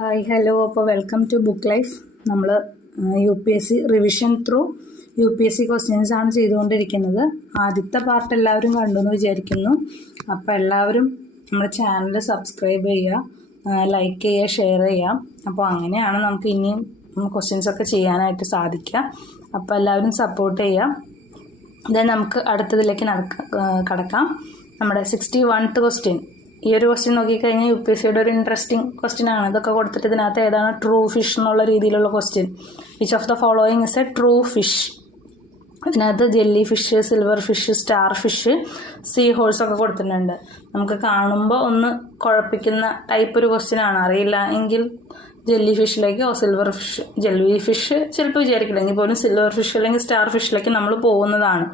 Hi hello. അപ്പോൾ welcome to book life. നമ്മൾ UPSC revision through UPSC questions ആണ് ചെയ്തുകൊണ്ടിരിക്കുന്നത്. ആദ്യത്തെ പാർട്ട് എല്ലാവരും കണ്ടു എന്ന് വിചാരിക്കുന്നു. അപ്പോൾ എല്ലാവരും നമ്മുടെ ചാനൽ സബ്സ്ക്രൈബ് ചെയ്യുക, ലൈക്ക് ചെയ്യുക, ഷെയർ ചെയ്യാം. അപ്പോൾ അങ്ങനെയാണ് നമുക്ക് ഇനിയും ക്വസ്റ്റ്യൻസ് ഒക്കെ ചെയ്യാനായിട്ട് സാധിക്കുക. അപ്പോൾ എല്ലാവരും സപ്പോർട്ട് ചെയ്യാം. ദെൻ നമുക്ക് അടുത്തതിലേക്ക് കടക്കാം. നമ്മുടെ 61th ക്വസ്റ്റ്യൻ. ഈ ഒരു ക്വസ്റ്റ്യൻ നോക്കിക്കഴിഞ്ഞാൽ UPSCയുടെ ഒരു ഇൻട്രസ്റ്റിംഗ് ക്വസ്റ്റ്യൻ ആണ്. ഇതൊക്കെ കൊടുത്തിട്ട് ഇതിനകത്ത് ഏതാണ് ട്രൂ ഫിഷ് എന്നുള്ള രീതിയിലുള്ള question. Which of the following is a true fish? ഇതിനകത്ത് jellyfish, silverfish, starfish, seahorse ഒക്കെ കൊടുത്തിട്ടുണ്ട്. നമുക്ക് കാണുമ്പോൾ ഒന്ന് കുഴപ്പിക്കുന്ന ടൈപ്പ് ഒരു ക്വസ്റ്റ്യൻ ആണ്. അറിയില്ല എങ്കിൽ ജെല്ലി ഫിഷിലേക്കോ സിൽവർ ഫിഷ്, ജെല്ലി ഫിഷ് ചിലപ്പോൾ വിചാരിക്കില്ല, എങ്കിൽ പോലും സിൽവർ ഫിഷ് അല്ലെങ്കിൽ സ്റ്റാർ ഫിഷിലേക്ക് നമ്മൾ പോകുന്നതാണ്.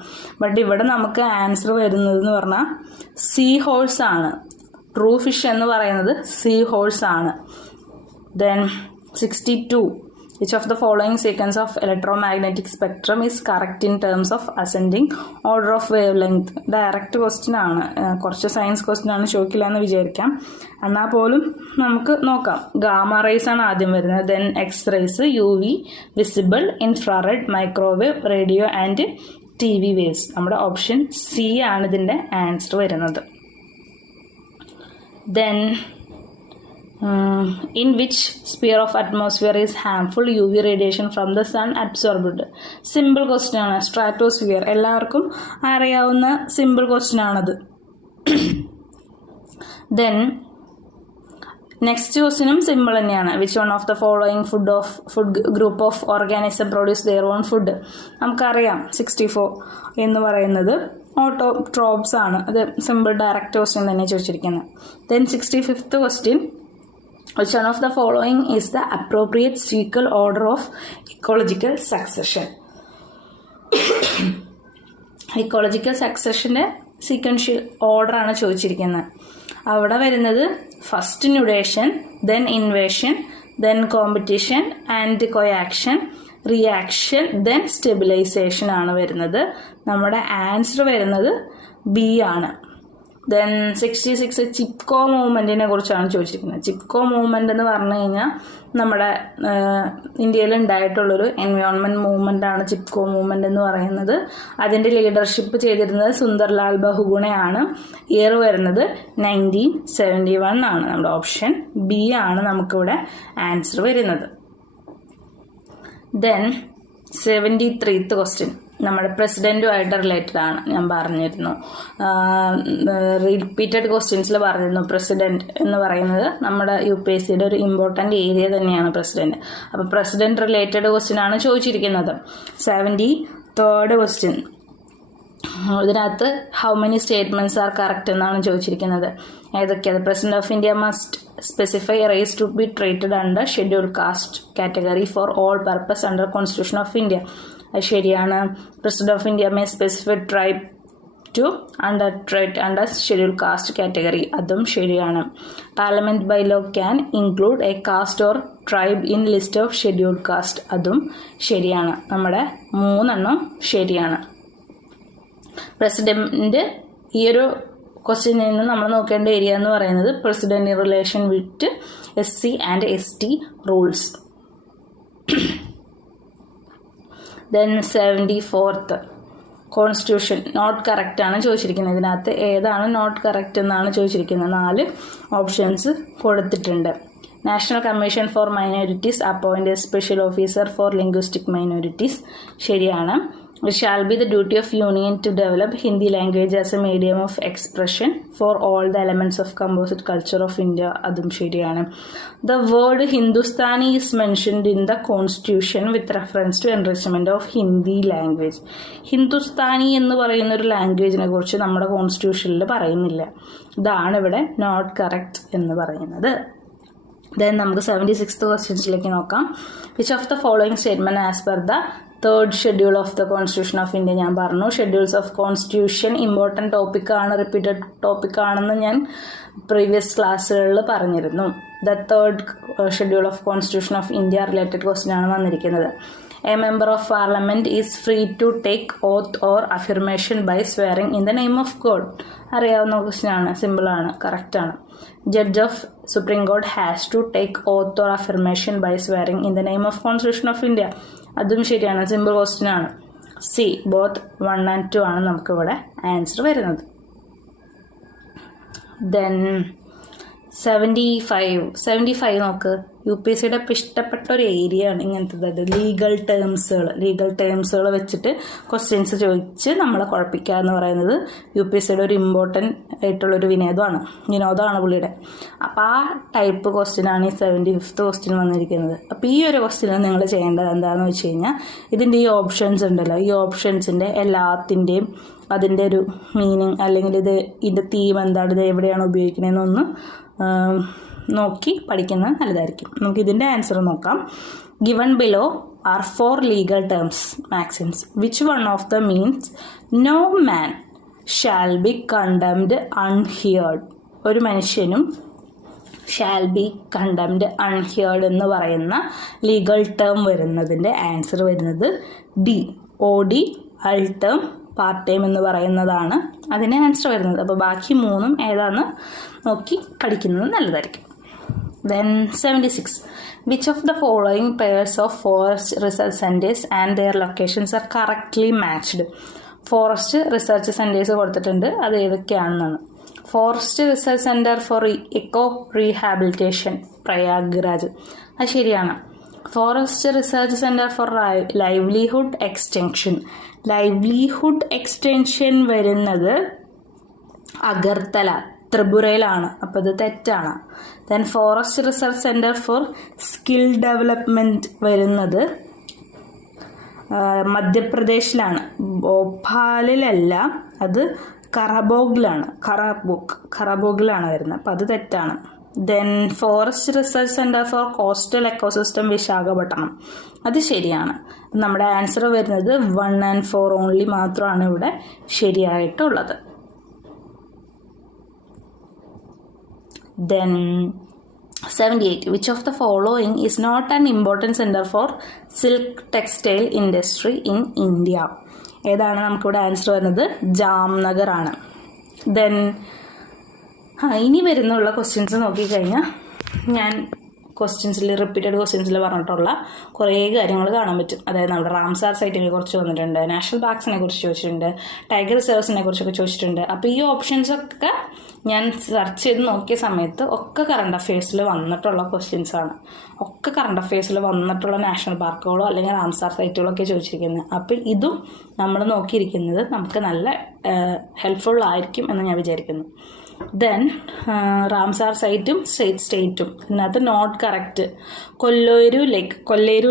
ബട്ട് ഇവിടെ നമുക്ക് ആൻസർ വരുന്നതെന്ന് പറഞ്ഞാൽ സീ ഹോഴ്സ് ആണ്. ട്രൂ ഫിഷ് എന്ന് പറയുന്നത് സീ ഹോഴ്സ് ആണ്. Then 62. Which of the following sequence of electromagnetic spectrum is correct in terms of ascending order of wavelength? Direct question ആണ്, കുറച്ച് സയൻസ് ക്വസ്റ്റ്യൻ ആണ്, ചോദിക്കില്ല എന്ന് വിചാരിക്കാം. എന്നാൽ പോലും നമുക്ക് നോക്കാം. ഗാമ റേസ് ആണ് ആദ്യം വരുന്നത്, then X rays, UV, visible, infrared, microwave, radio and TV waves. നമ്മുടെ ഓപ്ഷൻ സി ആണ് ഇതിൻ്റെ ആൻസർ വരുന്നത്. Then in which sphere of atmosphere is harmful UV radiation from the sun absorbed? Simple question ആണ്. Stratosphere എല്ലാവർക്കും അറിയാവുന്ന simple question ആണത്. Then next ക്വസ്റ്റ്യനും simple തന്നെയാണ്. Which one of the following food group of organism produce their own food? നമുക്കറിയാം 64 എന്ന് പറയുന്നത് autotrophs ആണ്. അത് സിമ്പിൾ ഡയറക്റ്റ് ക്വസ്റ്റ്യൻ തന്നെ ചോദിച്ചിരിക്കുന്നത്. Then 65th question. Which one of the following is the appropriate sequential order of ecological succession? Ecological സക്സഷൻ്റെ sequential order ആണ് ചോദിച്ചിരിക്കുന്നത്. അവിടെ വരുന്നത് first nudation, then invasion, then competition and coaction, reaction, then stabilisation ആണ് വരുന്നത്. നമ്മുടെ ആൻസർ വരുന്നത് B ആണ്. ദെൻ 66 ചിപ്കോ മൂവ്മെൻറ്റിനെ കുറിച്ചാണ് ചോദിച്ചിരിക്കുന്നത്. ചിപ്കോ മൂവ്മെൻ്റ് എന്ന് പറഞ്ഞു കഴിഞ്ഞാൽ നമ്മുടെ ഇന്ത്യയിൽ ഉണ്ടായിട്ടുള്ളൊരു എൻവയോൺമെൻറ്റ് മൂവ്മെൻ്റ് ആണ് ചിപ്കോ മൂവ്മെൻ്റ് എന്ന് പറയുന്നത്. അതിൻ്റെ ലീഡർഷിപ്പ് ചെയ്തിരുന്നത് സുന്ദർലാൽ ബഹുഗുണയാണ്. ഇയർ വരുന്നത് 1971 ആണ്. നമ്മുടെ ഓപ്ഷൻ ബി ആണ് നമുക്കിവിടെ ആൻസർ വരുന്നത്. ദെൻ 73th ക്വസ്റ്റ്യൻ നമ്മുടെ പ്രസിഡൻറ്റുമായിട്ട് റിലേറ്റഡ് ആണ്. ഞാൻ പറഞ്ഞിരുന്നു, റിപ്പീറ്റഡ് ക്വസ്റ്റ്യൻസിൽ പറഞ്ഞിരുന്നു, പ്രസിഡൻറ്റ് എന്ന് പറയുന്നത് നമ്മുടെ UPSCയുടെ ഒരു ഇമ്പോർട്ടൻ്റ് ഏരിയ തന്നെയാണ് പ്രസിഡൻറ്റ്. അപ്പോൾ പ്രസിഡൻറ്റ് റിലേറ്റഡ് ക്വസ്റ്റ്യൻ ആണ് ചോദിച്ചിരിക്കുന്നത്. 73rd question. ഇതിനകത്ത് how many statements are correct എന്നാണ് ചോദിച്ചിരിക്കുന്നത്. ഏതൊക്കെയാണ്? President of India must specify race to be treated under schedule caste category for all purpose under constitution of India. അത് ശരിയാണ്. President of India may specify tribe to under schedule caste category. അതും ശരിയാണ്. Parliament by law can include a caste or tribe in list of schedule caste. അതും ശരിയാണ്. നമ്മുടെ 3 ശരിയാണ്. President ഈ ഒരു ക്വസ്റ്റ്യനിൽ നിന്ന് നമ്മൾ നോക്കേണ്ട ഏരിയ എന്ന് പറയുന്നത് president in relation with SC and ST rules. Then 74th constitution not correct ആണ് ചോദിച്ചിരിക്കുന്നത്. ഇതിനകത്ത് ഏതാണ് നോട്ട് കറക്റ്റ് എന്നാണ് ചോദിച്ചിരിക്കുന്നത്. 4 ഓപ്ഷൻസ് കൊടുത്തിട്ടുണ്ട്. National commission for minorities appoint A special officer four linguistic minorities. ശരിയാണ്. It shall be the duty of union to develop Hindi language as a medium of expression for all the elements of composite culture of India. അതും ശരിയാണ്. The word Hindustani is mentioned in the constitution with reference to enrichment of Hindi language. Hindustani എന്ന് പറയുന്ന ഒരു ലാംഗ്വേജിനെ കുറിച്ച് നമ്മുടെ കോൺസ്റ്റിറ്റ്യൂഷനിൽ പറയുന്നില്ല. ഇതാണ് ഇവിടെ നോട്ട് കറക്റ്റ് എന്ന് പറയുന്നത്. ദെൻ നമുക്ക് 76th ക്വസ്റ്റ്യൻസിലേക്ക് നോക്കാം. Which of the following statement as per the 3rd schedule of the constitution of India? ഞാൻ പറഞ്ഞു ഷെഡ്യൂൾസ് ഓഫ് കോൺസ്റ്റിറ്റ്യൂഷൻ ഇമ്പോർട്ടൻറ്റ് ടോപ്പിക്കാണ്, റിപ്പീറ്റഡ് ടോപ്പിക്കാണെന്ന് ഞാൻ പ്രീവിയസ് ക്ലാസ്സുകളിൽ പറഞ്ഞിരുന്നു. The third schedule of constitution of India related question ആണ് വന്നിരിക്കുന്നത്. A member of parliament is free to take oath or affirmation by swearing in the name of God. അറിയാവുന്ന question ആണ്, സിമ്പിളാണ്, കറക്റ്റാണ്. Judge of Supreme court has to take oath or affirmation by swearing in the name of constitution of India. അതും ശരിയാണ്, simple question ആണ്. C both 1 and 2 ആണ് നമുക്കിവിടെ answer വരുന്നത്. ദെൻ 75 നോക്ക്. UPSC ഇഷ്ടപ്പെട്ട ഒരു ഏരിയ ആണ് ഇങ്ങനത്തെ ലീഗൽ ടേംസുകൾ വെച്ചിട്ട് ക്വസ്റ്റ്യൻസ് ചോദിച്ച് നമ്മളെ കുഴപ്പിക്കുക എന്ന് പറയുന്നത് UPSC ഒരു ഇമ്പോർട്ടൻ്റ് ആയിട്ടുള്ളൊരു വിനോദമാണ് പുള്ളിയുടെ. അപ്പോൾ ആ ടൈപ്പ് ക്വസ്റ്റ്യനാണ് ഈ 75th ക്വസ്റ്റ്യൻ വന്നിരിക്കുന്നത്. അപ്പോൾ ഈ ഒരു ക്വസ്റ്റ്യൻ നിങ്ങൾ ചെയ്യേണ്ടത് എന്താണെന്ന് വെച്ച് കഴിഞ്ഞാൽ, ഇതിൻ്റെ ഈ ഓപ്ഷൻസ് ഉണ്ടല്ലോ, ഈ ഓപ്ഷൻസിൻ്റെ എല്ലാത്തിൻ്റെയും അതിൻ്റെ ഒരു മീനിങ് അല്ലെങ്കിൽ ഇതിൻ്റെ തീം എന്താണ്, ഇത് എവിടെയാണ് ഉപയോഗിക്കുന്നതെന്നൊന്ന് നോക്കി പഠിക്കുന്നത് നല്ലതായിരിക്കും. നമുക്ക് ഇതിൻ്റെ ആൻസർ നോക്കാം. Given below are 4 legal terms maxims. Which one of the means no man shall be condemned unheard. ഒരു മനുഷ്യനും ഷാൽ ബി കണ്ടംഡ് അൺഹിയർഡ് എന്ന് പറയുന്ന ലീഗൽ ടേം വരുന്നതിൻ്റെ ആൻസർ വരുന്നത് ഡി. OD അൾ ടേം പാർട്ട് ടൈം എന്ന് പറയുന്നതാണ് അതിന് ആൻസർ വരുന്നത്. അപ്പോൾ ബാക്കി 3 ഏതാണെന്ന് നോക്കി പഠിക്കുന്നത് നല്ലതായിരിക്കും. Then 76. Which of the following pairs of forest research centers and their locations are correctly matched? Forest research centres കൊടുത്തിട്ടുണ്ട്, അത് ഏതൊക്കെയാണെന്നാണ്. Forest research centre for eco rehabilitation Prayagraj, അത് ശരിയാണ്. Forest research centre for livelihood extension വരുന്നത് അഗർത്തല ത്രിപുരയിലാണ്, അപ്പോൾ ഇത് തെറ്റാണ്. Then forest research centre for skill development വരുന്നത് മധ്യപ്രദേശിലാണ്, ഭോപ്പാലിലല്ല, അത് ഖറബോഗിലാണ് വരുന്നത്, അപ്പോൾ അത് തെറ്റാണ്. Then forest research centre for coastal ecosystem Visakhapatnam, അത് ശരിയാണ്. നമ്മുടെ ആൻസർ വരുന്നത് 1 and 4 ഓൺലി മാത്രമാണ് ഇവിടെ ശരിയായിട്ടുള്ളത്. Then 78. Which of the following is not an important center for silk textile industry in India? ഏതാണ് നമുക്കിവിടെ ആൻസർ വരുന്നത്? ജാംനഗർ ആണ്. ദെൻ ഇനി വരുന്നുള്ള ക്വസ്റ്റ്യൻസ് നോക്കിക്കഴിഞ്ഞാൽ ഞാൻ റിപ്പീറ്റഡ് ക്വസ്റ്റ്യൻസിൽ പറഞ്ഞിട്ടുള്ള കുറേ കാര്യങ്ങൾ കാണാൻ പറ്റും. അതായത് നമ്മുടെ റാംസാർ സൈറ്റിനെ കുറിച്ച് വന്നിട്ടുണ്ട്, നാഷണൽ പാർക്സിനെ കുറിച്ച് ചോദിച്ചിട്ടുണ്ട്, ടൈഗർ റിസർവ്സിനെ കുറിച്ചൊക്കെ ചോദിച്ചിട്ടുണ്ട്. അപ്പോൾ ഈ ഓപ്ഷൻസൊക്കെ ഞാൻ സെർച്ച് ചെയ്ത് നോക്കിയ സമയത്ത് ഒക്കെ കറണ്ട് അഫെയർസിൽ വന്നിട്ടുള്ള ക്വസ്റ്റ്യൻസ് ആണ്. ഒക്കെ കറണ്ട് അഫെയർസിൽ വന്നിട്ടുള്ള നാഷണൽ പാർക്കുകളോ അല്ലെങ്കിൽ റാംസാർ സൈറ്റുകളോ ഒക്കെ ചോദിച്ചിരിക്കുന്നത്. അപ്പോൾ ഇതും നമ്മൾ നോക്കിയിരിക്കുന്നത് നമുക്ക് നല്ല ഹെൽപ്ഫുൾ ആയിരിക്കും എന്ന് ഞാൻ വിചാരിക്കുന്നു. ദെൻ റാംസാർ സൈറ്റും സ്റ്റേറ്റും ഇതിനകത്ത് നോട്ട് കറക്റ്റ്. കൊല്ലേരു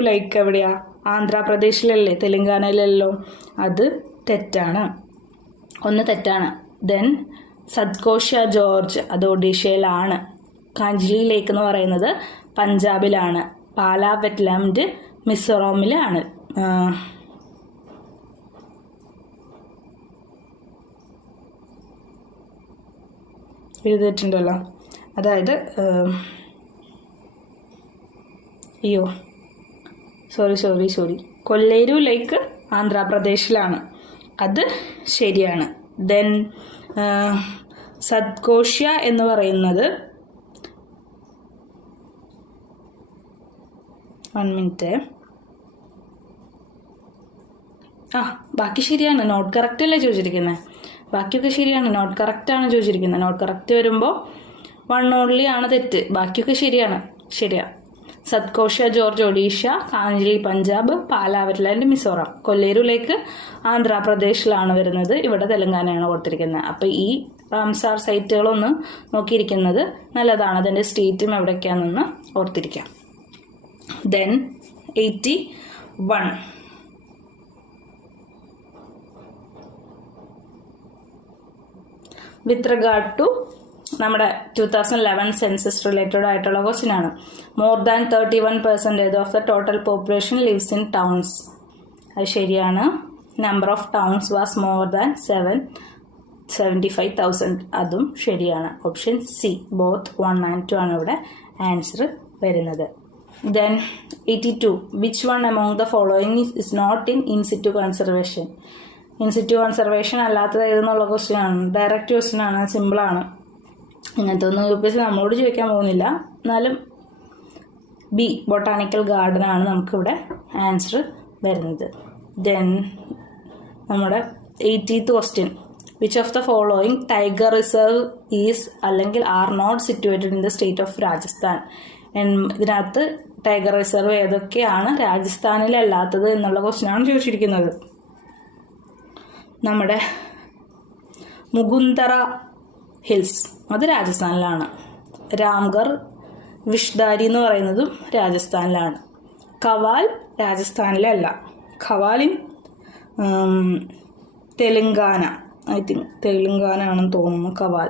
ലേക്ക് എവിടെയാ? ആന്ധ്രാപ്രദേശിലല്ലേ, തെലങ്കാനയിലല്ലോ, അത് തെറ്റാണ്, ഒന്ന് തെറ്റാണ്. ദെൻ സത്കോഷ ജോർജ് അത് ഒഡീഷയിലാണ്. കാഞ്ചിലി ലേക്ക് എന്ന് പറയുന്നത് പഞ്ചാബിലാണ്. പാലാ വെറ്റ്ലാൻഡ് മിസോറാമിലാണ്. എഴുതിയിട്ടുണ്ടല്ലോ, അതായത് സോറി കൊല്ലേരു ലേക്ക് ആന്ധ്രാപ്രദേശിലാണ്, അത് ശരിയാണ്. ദെൻ സത്കോഷ്യ എന്ന് പറയുന്നത് 1 minute. ബാക്കി ശരിയാണ്, നോട്ട് കറക്റ്റ് അല്ലേ ചോദിച്ചിരിക്കുന്നത്. ബാക്കിയൊക്കെ ശരിയാണ്, നോട്ട് കറക്റ്റാണ് ചോദിച്ചിരിക്കുന്നത്. നോട്ട് കറക്റ്റ് വരുമ്പോൾ 1 ഓൺലി ആണ് തെറ്റ്, ബാക്കിയൊക്കെ ശരിയാ. സത്കോഷ ജോർജ് ഒഡീഷ, കാഞ്ചിലി പഞ്ചാബ്, പാലാ വെറ്റ്ലാൻഡ് മിസോറാം, കൊല്ലേരു ലേക്ക് ആന്ധ്രാപ്രദേശിലാണ് വരുന്നത്, ഇവിടെ തെലങ്കാനയാണ് കൊടുത്തിരിക്കുന്നത്. അപ്പോൾ ഈ റാംസാർ സൈറ്റുകളൊന്ന് നോക്കിയിരിക്കുന്നത് നല്ലതാണ്, അതിൻ്റെ സ്റ്റേറ്റും എവിടെയൊക്കെയാണെന്ന് ഓർത്തിരിക്കാം. ദെൻ 81. വിത്ത് റിഗാർഡ് ടു നമ്മുടെ 2011 സെൻസസ് റിലേറ്റഡ് ആയിട്ടുള്ള ക്വസ്റ്റ്യൻ ആണ്. More than 31% of the total population lives in towns, അത് ശരിയാണ്. Number of towns was more than 75,000, അതും ശരിയാണ്. ഓപ്ഷൻ സി ബോത്ത് 1 and 2 ആണ് ഇവിടെ ആൻസർ വരുന്നത്. Then 82 which one among the following is not in situ conservation. In situ conservation അല്ലാത്തത് ഏതെന്നുള്ള question ആണ്. ഡയറക്റ്റ് ക്വസ്റ്റ്യൻ ആണ്, സിമ്പിളാണ്. ഇങ്ങനത്തെ ഒന്നും UPSC നമ്മളോട് ചോദിക്കാൻ പോകുന്നില്ല. എന്നാലും ബി ബൊട്ടാണിക്കൽ ഗാർഡൻ ആണ് നമുക്കിവിടെ ആൻസർ വരുന്നത്. ദെൻ നമ്മുടെ 80th question which of the following tiger reserve is അല്ലെങ്കിൽ are not situated in the state of Rajasthan. ഇതിനകത്ത് ടൈഗർ റിസർവ് ഏതൊക്കെയാണ് രാജസ്ഥാനിലല്ലാത്തത് എന്നുള്ള ക്വസ്റ്റ്യനാണ് ചോദിച്ചിരിക്കുന്നത്. നമ്മുടെ മുകുന്ദറ ഹിൽസ് അത് രാജസ്ഥാനിലാണ്. രാംഗർ വിഷ്ദാരി എന്ന് പറയുന്നതും രാജസ്ഥാനിലാണ്. കവാൽ രാജസ്ഥാനിലല്ല, കവാലിൻ തെലുങ്കാന, ഐ തിങ്ക് തെലുങ്കാന ആണെന്ന് തോന്നുന്നു കവാൽ.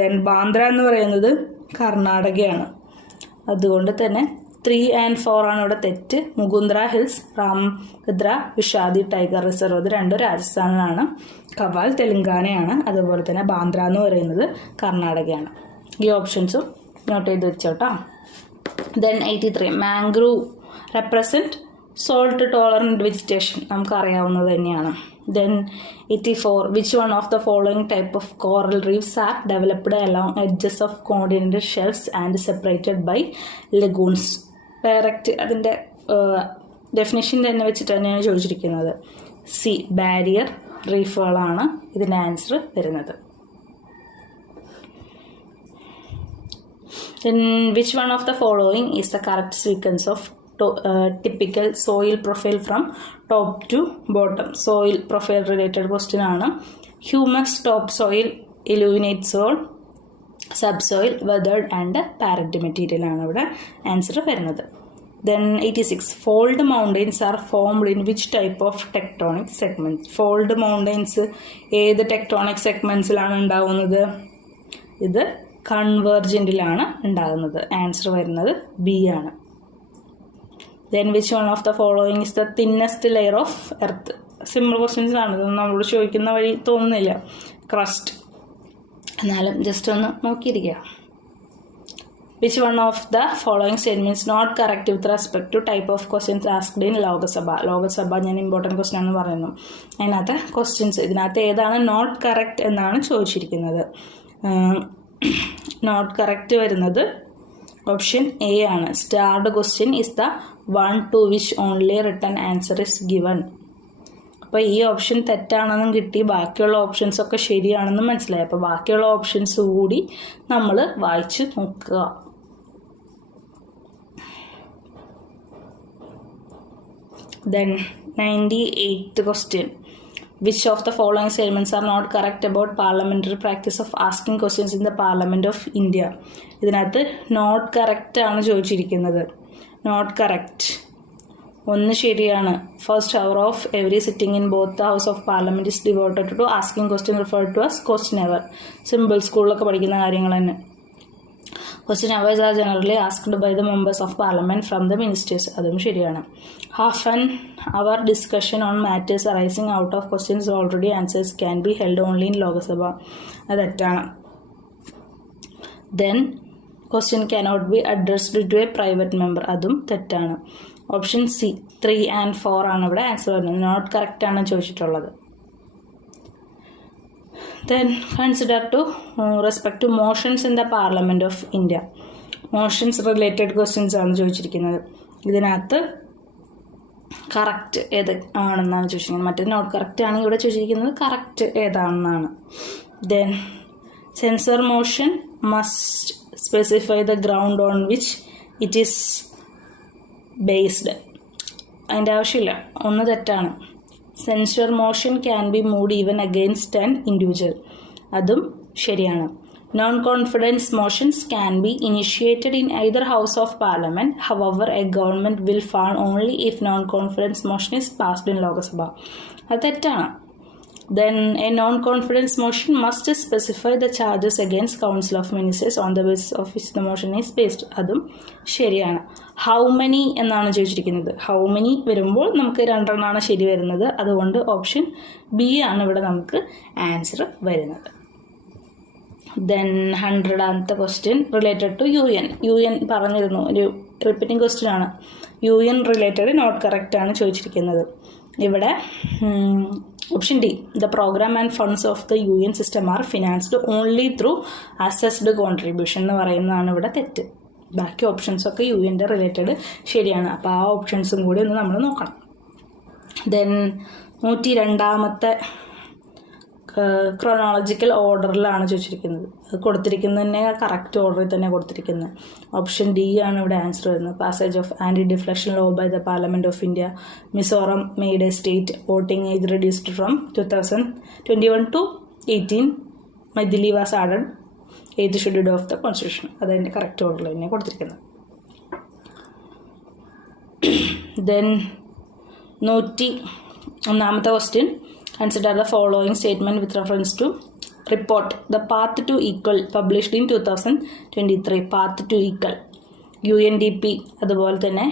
ദെൻ ബാന്ദ്ര എന്ന് പറയുന്നത് കർണാടകയാണ്. അതുകൊണ്ട് തന്നെ 3 and 4 ആണ് ഇവിടെ തെറ്റ്. മുകുന്ദ്ര ഹിൽസ്, രാംഗദ്ര വിഷാദി ടൈഗർ റിസർവ് ഇത് രണ്ടും രാജസ്ഥാനിലാണ്. കവാൽ തെലുങ്കാനയാണ്. അതുപോലെ തന്നെ ബാന്ദ്ര എന്ന് പറയുന്നത് കർണാടകയാണ്. ഈ ഓപ്ഷൻസും നോട്ട് ചെയ്ത് വെച്ചോട്ടോ. Then 83 mangrove represent salt tolerant vegetation നമുക്കറിയാവുന്നത് തന്നെയാണ്. Then 84 which one of the following type of coral reefs are developed along edges of continental shelves and separated by lagoons. Direct അതിൻ്റെ ഡെഫിനിഷൻ തന്നെ വെച്ചിട്ട് തന്നെയാണ് ചോദിച്ചിരിക്കുന്നത്. സി ബാരിയർ റീഫുകളാണ് ഇതിൻ്റെ answer വരുന്നത്. Then which one of the following is the correct sequence of typical soil profile from top to bottom? Soil profile related question ആണ്. Humus, topsoil, illuminate soil, subsoil, weathered and parent material ആണ് ഇവിടെ answer വരുന്നത്. Then 86 fold mountains are formed in which type of tectonic segment? Fold mountains ഏത് tectonic സെഗ്മെന്റ്സിലാണ് ഉണ്ടാവുന്നത്? ഇത് കൺവേർജൻറ്റിലാണ് ഉണ്ടാകുന്നത്. Answer വരുന്നത് B ആണ്. Then which one of the following is the thinnest layer of earth? Simple questions ആണ്, ഇതൊന്നും നമ്മളോട് ചോദിക്കുന്ന വഴി തോന്നുന്നില്ല. ക്രസ്റ്റ്, എന്നാലും ജസ്റ്റ് ഒന്ന് നോക്കിയിരിക്കുക. Which one of the following statements not correct with respect to type of questions asked in Lok Sabha? Lok Sabha ഞാൻ ഇമ്പോർട്ടൻറ്റ് ക്വസ്റ്റ്യൻ ആണെന്ന് പറയുന്നു. അതിനകത്തെ ക്വസ്റ്റ്യൻസ് ഇതിനകത്ത് ഏതാണ് നോട്ട് കറക്റ്റ് എന്നാണ് ചോദിച്ചിരിക്കുന്നത്. നോട്ട് കറക്റ്റ് വരുന്നത് ഓപ്ഷൻ എ ആണ്. Starred question is the one two which only written answer is given. അപ്പോൾ ഈ ഓപ്ഷൻ തെറ്റാണെന്നും കിട്ടി, ബാക്കിയുള്ള ഓപ്ഷൻസ് ഒക്കെ ശരിയാണെന്നും മനസ്സിലായി. അപ്പോൾ ബാക്കിയുള്ള ഓപ്ഷൻസ് കൂടി നമ്മൾ വായിച്ച് നോക്കുക. Then 98th question which of the following statements are not correct about parliamentary practice of asking questions in the Parliament of India? ഇതിനകത്ത് നോട്ട് കറക്റ്റ് ആണ് ചോദിച്ചിരിക്കുന്നത്. നോട്ട് കറക്റ്റ് ഒന്ന് ശരിയാണ്. First hour of every sitting in both the house of parliament is devoted to asking question referred to as question hour. Simple സ്കൂളിലൊക്കെ പഠിക്കുന്ന കാര്യങ്ങൾ തന്നെ. Question hours are generally asked by the members of parliament from the ministers. അതും ശരിയാണ്. Half an hour discussion on matters arising out of questions already answers can be held only in Lok Sabha. അത് തെറ്റാണ്. Then question cannot be addressed to a private member. അതും തെറ്റാണ്. Option C 3 and 4 ആണ് ഇവിടെ answer വരുന്നത്. Not correct ആണ് ചോദിച്ചിട്ടുള്ളത്. Then consider to respect to motions in the Parliament of India. Motions related questions ആണ് ചോദിച്ചിരിക്കുന്നത്. ഇതിനകത്ത് കറക്റ്റ് ഏത് ആണെന്നാണ് ചോദിച്ചിരിക്കുന്നത്. മറ്റേത് നോട്ട് കറക്റ്റ് ആണ്, ഇവിടെ ചോദിച്ചിരിക്കുന്നത് കറക്റ്റ് ഏതാണെന്നാണ്. Then censure motion must specify the ground on which it is based. അതിൻ്റെ ആവശ്യമില്ല, ഒന്ന് തെറ്റാണ്. Censure motion can be moved even against an individual. അതും ശരിയാണ്. Non confidence motions can be initiated in either house of parliament. However a government will fall only if non confidence motion is passed in Lok Sabha. അത് തെറ്റാണ്. Then a non-confidence motion must specify the charges against Council of Ministers on the basis of which the motion is based. അതും ശരിയാണ്. How many എന്നാണ് ചോദിച്ചിരിക്കുന്നത്. How many വരുമ്പോൾ നമുക്ക് 2 എണ്ണമാണ് ശരി വരുന്നത്. അതുകൊണ്ട് ഓപ്ഷൻ ബി ആണ് ഇവിടെ നമുക്ക് ആൻസർ വരുന്നത്. ദെൻ 100ാമത്തെ ക്വസ്റ്റ്യൻ റിലേറ്റഡ് ടു UN പറഞ്ഞിരുന്നു, ഒരു റിപ്പീറ്റിംഗ് ക്വസ്റ്റ്യൻ ആണ്. UN റിലേറ്റഡ് നോട്ട് കറക്റ്റ് ആണ് ചോദിച്ചിരിക്കുന്നത്. ഇവിടെ option D, the programme and funds of the UN system are financed only through assessed contribution എന്ന് പറയുന്നതാണ് ഇവിടെ തെറ്റ്. ബാക്കി ഓപ്ഷൻസൊക്കെ UN റിലേറ്റഡ് ശരിയാണ്. അപ്പോൾ ആ ഓപ്ഷൻസും കൂടി ഒന്ന് നമ്മൾ നോക്കണം. ദെൻ 102ാമത്തെ ക്രോണോളജിക്കൽ ഓർഡറിലാണ് ചോദിച്ചിരിക്കുന്നത്. അത് കൊടുത്തിരിക്കുന്നത് തന്നെ കറക്റ്റ് ഓർഡറിൽ തന്നെ കൊടുത്തിരിക്കുന്നത്. ഓപ്ഷൻ ഡി ആണ് ഇവിടെ ആൻസർ വരുന്നത്. Passage of anti defection law by the parliament of India, Mizoram made a state, voting age reduced from 2021 to 18, Maithili was added 8th schedule of the constitution. അതതിൻ്റെ കറക്റ്റ് ഓർഡറിൽ തന്നെ കൊടുത്തിരിക്കുന്നത്. ദെൻ 101ാമത്തെ question, consider the following statement with reference to report the path to equal published in 2023. path to equal UNDP അതുപോലെ തന്നെ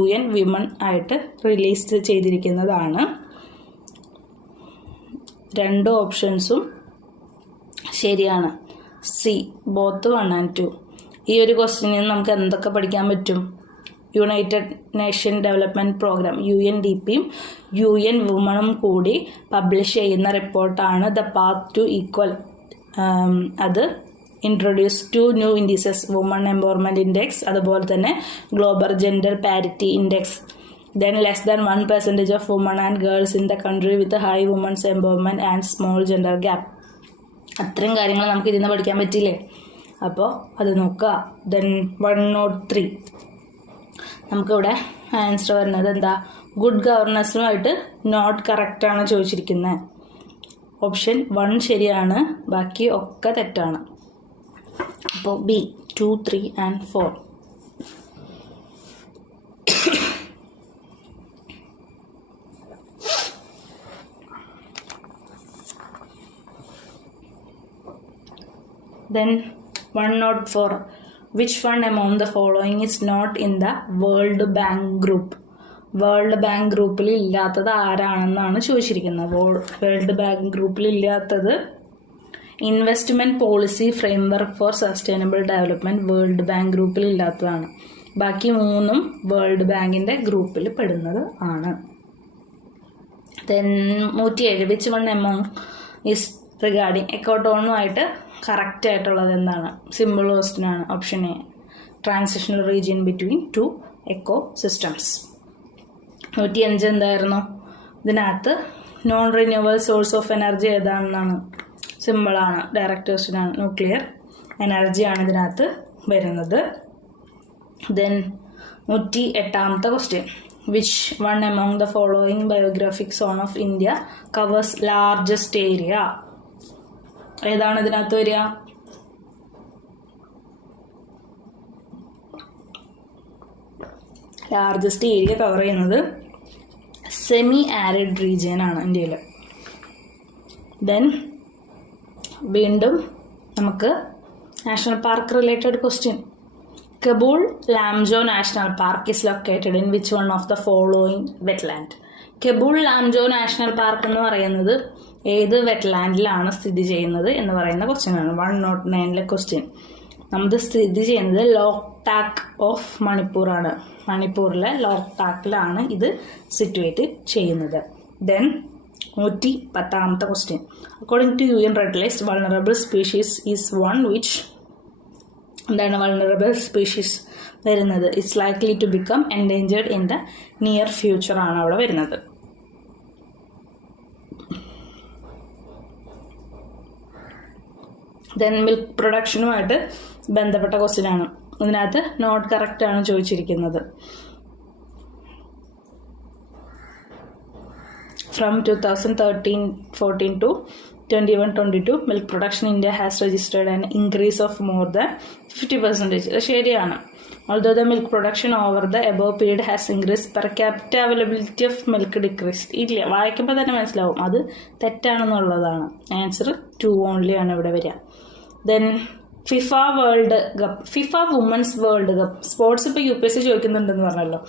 UN women ആയിട്ട് release ചെയ്തിരിക്കുന്നതാണ്. 2 ഓപ്ഷൻസും ശരിയാണ്. C, both 1 and 2. ഈ ഒരു ക്വസ്റ്റ്യനിൽ നിന്ന് നമുക്ക് എന്തൊക്കെ പഠിക്കാൻ പറ്റും? യുണൈറ്റഡ് നേഷൻ ഡെവലപ്മെൻറ്റ് പ്രോഗ്രാം UNDPയും UN വുമണും കൂടി പബ്ലിഷ് ചെയ്യുന്ന റിപ്പോർട്ടാണ് ദ പാത്ത് ടു ഈക്വൽ. അത് introduce 2 new indices, women empowerment index, അതുപോലെ തന്നെ global gender parity index. Then less than 1% of women and girls in the country with high women's empowerment and small gender gap. അത്രയും കാര്യങ്ങൾ നമുക്ക് ഇതിൽ നിന്ന് പഠിക്കാൻ പറ്റില്ലേ? അപ്പോൾ അത് നോക്കുക. ദെൻ 103 നമുക്കിവിടെ ആൻസർ വരുന്നത് എന്താ? ഗുഡ് ഗവർണൻസുമായിട്ട് നോട്ട് കറക്റ്റാണ് ചോദിച്ചിരിക്കുന്നത്. ഓപ്ഷൻ 1 ശരിയാണ്, ബാക്കി ഒക്കെ തെറ്റാണ്. അപ്പോൾ B 2, 3 and 4. Then 104, which fund among the following is not in the World Bank Group? World Bank ഗ്രൂപ്പിൽ ഇല്ലാത്തത് ആരാണെന്നാണ് ചോദിച്ചിരിക്കുന്നത്. വേൾഡ് ബാങ്ക് ഗ്രൂപ്പിൽ ഇല്ലാത്തത് investment policy framework for sustainable development World Bank ഗ്രൂപ്പിൽ ഇല്ലാത്തതാണ്. ബാക്കി 3ഉം വേൾഡ് ബാങ്കിൻ്റെ ഗ്രൂപ്പിൽ പെടുന്നത് ആണ്. Then 107, which one among is regarding എക്കോട്ടോണുമായിട്ട് കറക്റ്റ് ആയിട്ടുള്ളത് എന്താണ്? സിമ്പിൾ ക്വസ്റ്റ്യനാണ്. Option A, transitional region between 2 ecosystems. 105 എന്തായിരുന്നു? ഇതിനകത്ത് non renewable source of energy ഏതാണെന്നാണ്. സിമ്പിളാണ്, ഡയറക്റ്റ് ക്വസ്റ്റ്യനാണ്. ന്യൂക്ലിയർ എനർജിയാണ് ഇതിനകത്ത് വരുന്നത്. Then 108ാമത്തെ question, which one among the following biographic zone of India covers largest area? ഏതാണ് ഇതിനകത്ത് വരിക? ലാർജസ്റ്റ് ഏരിയ കവർ ചെയ്യുന്നത് സെമി ആരിഡ് റീജിയൻ ആണ് ഇന്ത്യയിൽ. ദെൻ വീണ്ടും നമുക്ക് national park related question. Keibul Lamjao national park is located in which one of the following wetland? Keibul Lamjao national park എന്ന് പറയുന്നത് ഏത് വെറ്റ്ലാൻഡിലാണ് സ്ഥിതി ചെയ്യുന്നത് എന്ന് പറയുന്ന ക്വസ്റ്റ്യനാണ്. 109ലെ ക്വസ്റ്റ്യൻ. നമുക്ക് സ്ഥിതി ചെയ്യുന്നത് ലോക്ടാക്ക് ഓഫ് മണിപ്പൂർ ആണ്. മണിപ്പൂരിലെ ലോക്ടാക്കിലാണ് ഇത് സിറ്റുവേറ്റ് ചെയ്യുന്നത്. ദെൻ 110ാമത്തെ question. According to UN red list vulnerable species is one which. എന്താണ് വൾണറബിൾ സ്പീഷീസ് വരുന്നത്? It's likely to become endangered in the near future ആണ് അവിടെ വരുന്നത്. ദെൻ മിൽക്ക് പ്രൊഡക്ഷനുമായിട്ട് ബന്ധപ്പെട്ട ക്വസ്റ്റ്യൻ ആണ്. ഇതിനകത്ത് നോട്ട് കറക്റ്റ് ആണ് ചോദിച്ചിരിക്കുന്നത്. From 2013-14 to 21-22 milk production India has registered an increase of more than 50%. ശരിയാണ്. Although the milk production over the above period has increased, per capita availability of milk decreased. ഇല്ല, വായിക്കുമ്പോൾ തന്നെ മനസ്സിലാവും അത് തെറ്റാണെന്നുള്ളതാണ്. ആൻസർ 2 ഓൺലി ആണ് ഇവിടെ വരിക. Then FIFA world cup, FIFA women's world cup sports ഇപ്പോൾ UPSC ചോദിക്കുന്നുണ്ടെന്ന് പറഞ്ഞല്ലോ.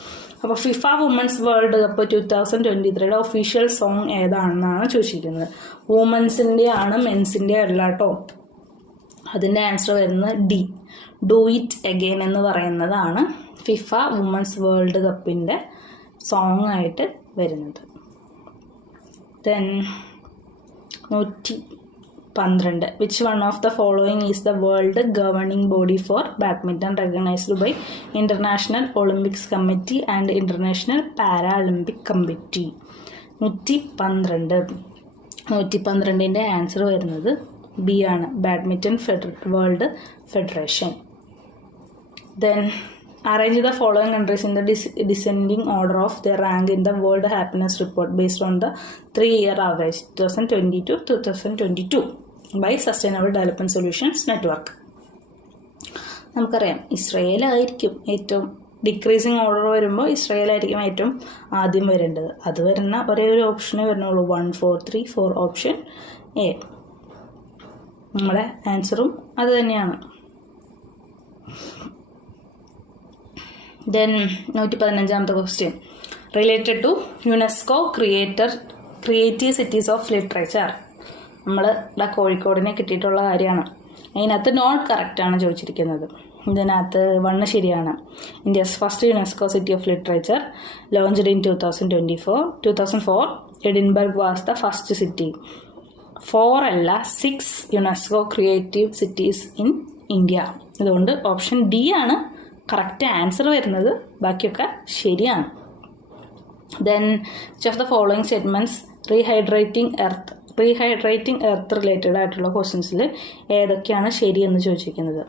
അപ്പോൾ FIFA women's world cup 2023 official song ഏതാണെന്നാണ് ചോദിച്ചിരിക്കുന്നത്. വുമൻസിൻ്റെ ആണ്, മെൻസിൻ്റെ അല്ല കേട്ടോ. അതിൻ്റെ ആൻസർ വരുന്നത് ഡി, ഡു ഇറ്റ് അഗെയിൻ എന്ന് പറയുന്നതാണ് ഫിഫ വുമൻസ് വേൾഡ് കപ്പിൻ്റെ സോങ് ആയിട്ട് വരുന്നത്. Then 112, which one of the following is the world governing body for badminton recognised by international olympics committee and international paralympic committee? 112ൻ്റെ answer വരുന്നത് B ആണ്, badminton world federation. Then arrange the following countries in the descending order of their rank in the World Happiness Report based on the 3-year average 2020-2022 by Sustainable Development Solutions Network. നമുക്കറിയാം ഇസ്രയേലായിരിക്കും ഏറ്റവും decreasing order വരുമ്പോൾ ഇസ്രയേലായിരിക്കും ഏറ്റവും ആദ്യം വരേണ്ടത്. അത് വരുന്ന ഒരേ ഒരു ഓപ്ഷനേ വരുന്നുള്ളൂ, 1, 4, 3, 4 ഓപ്ഷൻ എ. നമ്മുടെ ആൻസറും അത് തന്നെയാണ്. Then 115th question related to UNESCO Creative Cities of Literature. നമ്മൾ കോഴിക്കോടിനെ കിട്ടിയിട്ടുള്ള കാര്യമാണ്. അതിനകത്ത് നോട്ട് കറക്റ്റാണ് ചോദിച്ചിരിക്കുന്നത്. ഇതിനകത്ത് 1 ശരിയാണ്. India's first UNESCO city of literature launched in 2004 Edinburgh was the first city. 4 അല്ല 6 UNESCO creative cities in India. അതുകൊണ്ട് ഓപ്ഷൻ ഡി ആണ് കറക്റ്റ് ആൻസർ വരുന്നത്, ബാക്കിയൊക്കെ ശരിയാണ്. Then which of the following statements rehydrating earth related ആയിട്ടുള്ള ക്വസ്റ്റ്യൻസിൽ ഏതൊക്കെയാണ് ശരിയെന്ന് ചോദിച്ചിരിക്കുന്നത്?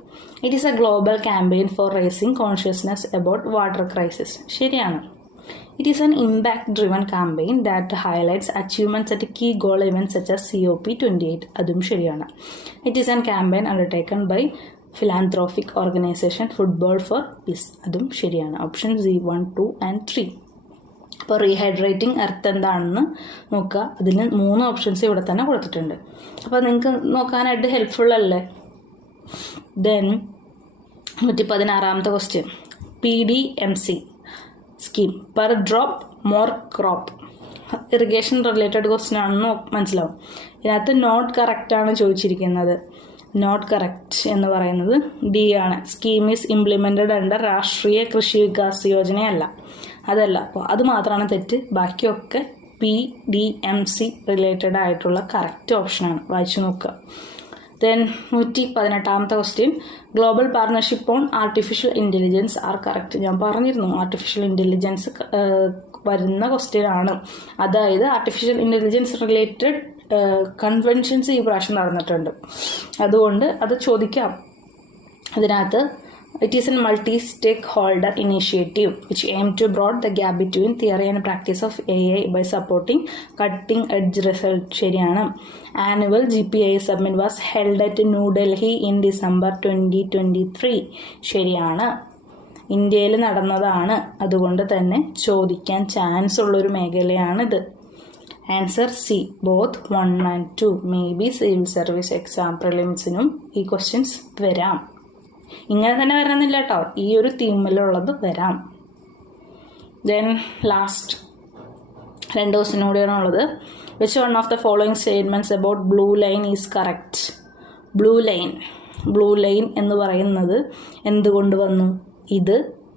It is a global campaign for raising consciousness about water crisis. ശരിയാണ്. It is an impact driven campaign that highlights achievements at key goal events such as COP28. അതും ശരിയാണ്. It is an campaign undertaken by philanthropic organisation football for peace. അതും ശരിയാണ്. Option C 1, 2 and 3. അപ്പോൾ റീഹൈഡ്രേറ്റിംഗ് earth എന്താണെന്ന് നോക്കുക. അതിന് 3 options ഇവിടെ തന്നെ കൊടുത്തിട്ടുണ്ട്. അപ്പോൾ നിങ്ങൾക്ക് നോക്കാനായിട്ട് ഹെൽപ്ഫുൾ അല്ലേ? Then 116th question PDMC scheme per drop more crop. Irrigation related question ആണെന്ന് മനസ്സിലാവും. ഇതിനകത്ത് നോട്ട് കറക്റ്റാണ് ചോദിച്ചിരിക്കുന്നത്. നോട്ട് കറക്റ്റ് എന്ന് പറയുന്നത് ഡി ആണ്. സ്കീം ഈസ് ഇംപ്ലിമെൻറ്റഡ് അണ്ടർ രാഷ്ട്രീയ കൃഷി വികാസ് യോജനയല്ല, അതല്ല. അപ്പോൾ അത് മാത്രമാണ് തെറ്റ്. ബാക്കിയൊക്കെ PDMC റിലേറ്റഡ് ആയിട്ടുള്ള കറക്റ്റ് ഓപ്ഷനാണ്. വായിച്ചു നോക്കുക. Then 118th question global partnership on artificial intelligence are correct. ഞാൻ പറഞ്ഞിരുന്നു ആർട്ടിഫിഷ്യൽ ഇൻ്റലിജൻസ് വരുന്ന ക്വസ്റ്റ്യൻ ആണ്. അതായത് ആർട്ടിഫിഷ്യൽ ഇൻ്റലിജൻസ് റിലേറ്റഡ് കൺവെൻഷൻസ് ഈ പ്രാവശ്യം നടന്നിട്ടുണ്ട്, അതുകൊണ്ട് അത് ചോദിക്കാം. അതിനകത്ത് it is an multi stake holder initiative which aim to broad the gap between theory and practice of AI by supporting cutting edge result. ശരിയാണ്. Annual GPIA submit was held at New Delhi in December 2023. ശരിയാണ്. ഇന്ത്യയിൽ നടന്നതാണ്, അതുകൊണ്ട് തന്നെ ചോദിക്കാൻ chance ഉള്ളൊരു മേഖലയാണിത്. Answer C both 1 and 2. May be civil service exam പ്രിലിംസിനും ഈ ക്വസ്റ്റ്യൻസ് വരാം. ഇങ്ങനെ തന്നെ വരണമെന്നില്ല കേട്ടോ, ഈ ഒരു തീമിലുള്ളത് വരാം. ദെൻ ലാസ്റ്റ് 2 ക്വസ്റ്റ്യൻ കൂടിയാണ് ഉള്ളത്. Which one of the following statements about blue line is correct? Blue line എന്ന് പറയുന്നത് എന്തുകൊണ്ട് വന്നു? ഇത്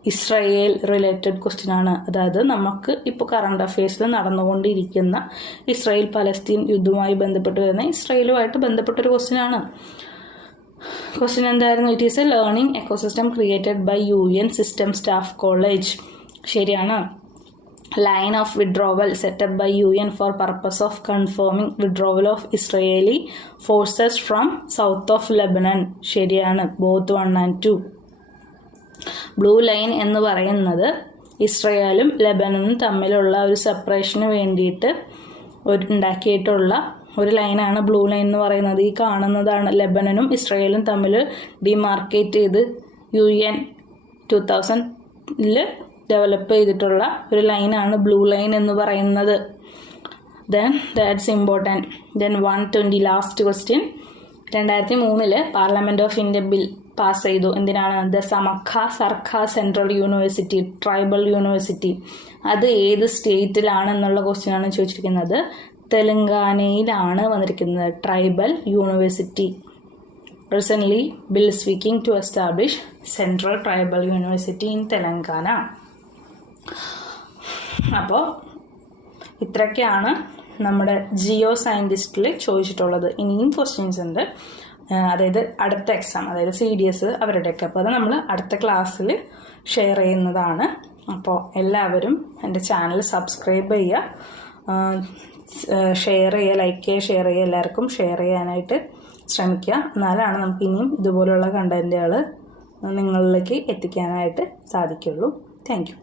ഇസ്രായേൽ റിലേറ്റഡ് ക്വസ്റ്റ്യൻ ആണ്. അതായത് നമുക്ക് ഇപ്പോൾ കറണ്ട് അഫെയർസിൽ നടന്നുകൊണ്ടിരിക്കുന്ന ഇസ്രായേൽ പലസ്തീൻ യുദ്ധവുമായി ബന്ധപ്പെട്ട് വരുന്ന ഇസ്രായേലുമായിട്ട് ബന്ധപ്പെട്ടൊരു ക്വസ്റ്റ്യൻ ആണ്. ക്വസ്റ്റ്യൻ എന്തായിരുന്നു? It is a learning ecosystem created by UN system staff college. ശരിയാണ്. Line of withdrawal setup by UN for purpose of confirming withdrawal of Israeli forces from south of Lebanon. ശരിയാണ്. Both 1 and 2. Blue line എന്ന് പറയുന്നത് ഇസ്രയേലും ലെബനനും തമ്മിലുള്ള ഒരു സെപ്പറേഷന് വേണ്ടിയിട്ട് ഉണ്ടാക്കിയിട്ടുള്ള ഒരു ലൈനാണ് ബ്ലൂ ലൈൻ എന്ന് പറയുന്നത്. ഈ കാണുന്നതാണ് ലെബനനും ഇസ്രയേലും തമ്മിൽ ഡിമാർക്കേറ്റ് ചെയ്ത് UN 2000 ഡെവലപ്പ് ചെയ്തിട്ടുള്ള ഒരു ലൈനാണ് ബ്ലൂ ലൈൻ എന്ന് പറയുന്നത്. Then that's important. Then 120 last question. 2003 parliament of India bill pass ചെയ്തു. എന്തിനാണ്? The Sarakka central university, tribal university. അത് ഏത് സ്റ്റേറ്റിലാണെന്നുള്ള ക്വസ്റ്റ്യനാണ് ചോദിച്ചിരിക്കുന്നത്. തെലങ്കാനയിലാണ് വന്നിരിക്കുന്നത് tribal university. Recently, bill seeking to establish Central Tribal University in Telangana. അപ്പോൾ ഇത്രയൊക്കെയാണ് നമ്മുടെ ജിയോ സയൻറ്റിസ്റ്റിൽ ചോദിച്ചിട്ടുള്ളത്. ഇനിയും ക്വസ്റ്റ്യൻസ് ഉണ്ട്, അതായത് അടുത്ത എക്സാം, അതായത് CDS അവരുടെയൊക്കെ. അപ്പോൾ അത് നമ്മൾ അടുത്ത ക്ലാസ്സിൽ ഷെയർ ചെയ്യുന്നതാണ്. അപ്പോൾ എല്ലാവരും എൻ്റെ ചാനൽ സബ്സ്ക്രൈബ് ചെയ്യുക, ഷെയർ ചെയ്യുക, ലൈക്ക് ചെയ്യുക, ഷെയർ ചെയ്യുക, എല്ലാവർക്കും ഷെയർ ചെയ്യാനായിട്ട് ശ്രമിക്കുക. എന്നാലാണ് നമുക്ക് ഇനിയും ഇതുപോലുള്ള കണ്ടൻറ്റുകൾ നിങ്ങളിലേക്ക് എത്തിക്കാനായിട്ട് സാധിക്കുള്ളൂ. Thank you.